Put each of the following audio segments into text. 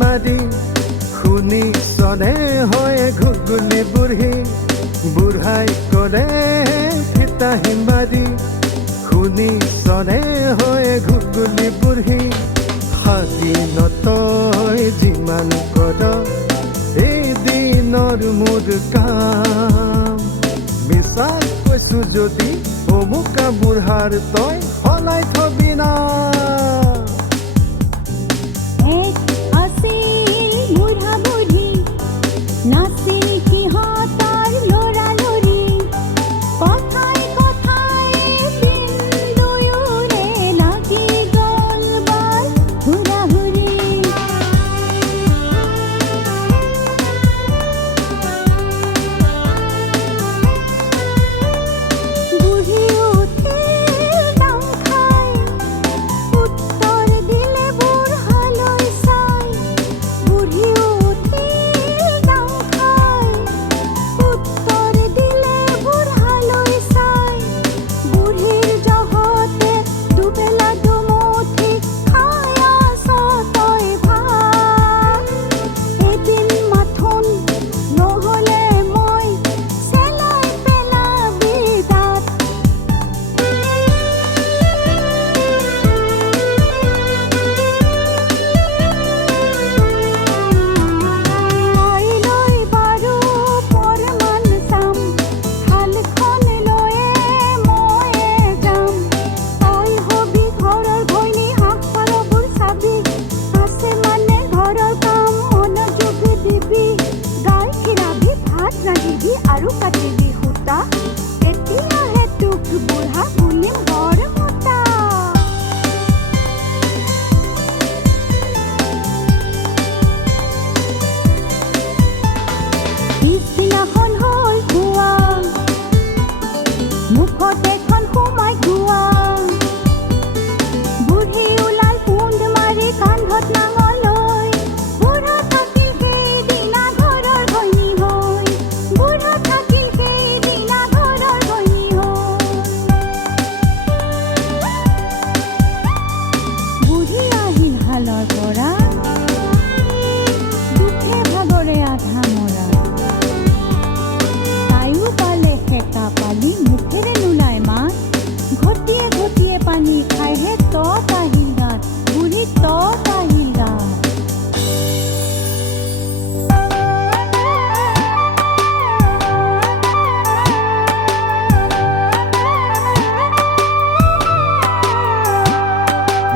মাৰি শুনি চনে হয় ঘুগুলি বুঢ়ী বুঢ়াই কৰে ফিতাহি মাৰি শুনি চনে হয় ঘুগুলি বুঢ়ী স্বাধীনতই যিমান কৰ এদিনৰ মোৰ কাম মিছাত কৈছো যদি অমুকা বুঢ়াৰ তই সলাই থবি না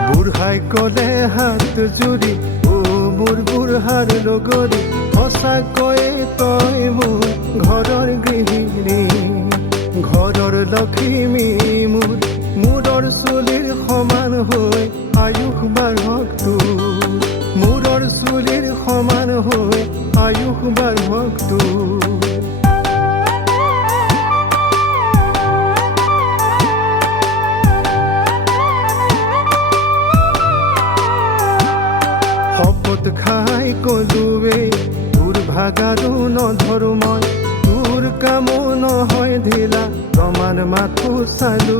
বুঢ়াই ক'লে হাত জুৰি অ মোৰ বুঢ়াৰ লগৰী সঁচাকৈয়ে তই মোৰ ঘৰৰ গৃহিণী ঘৰৰ লখিমী মূৰৰ চুলিৰ সমান হৈ আয়ুস বাঢ়ক তোৰ মূৰৰ চুলিৰ সমান হৈ আয়ুস বাঢ়ক তোৰ শপত খাই কলোৱে তোৰ ভাগাৰো নধৰো মই তোৰ কামো নহয় ঢিলা প্ৰমাণ মাথো চালো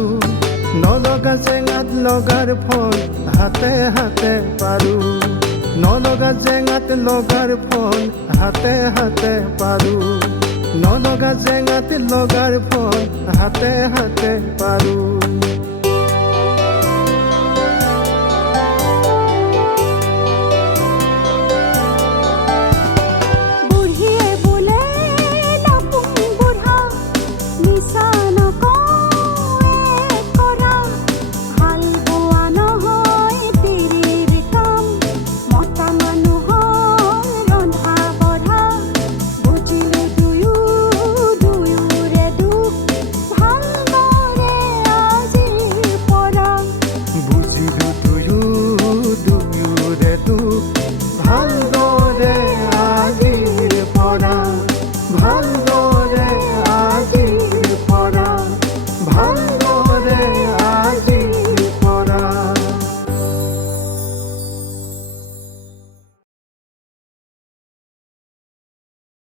নলগা জেঙাত লগাৰ ফল হাতে হাতে পাৰো নলগা জেঙাত লগাৰ ফল হাতে হাতে পাৰো নলগা জেঙাত লগাৰ ফল হাতে হাতে পাৰো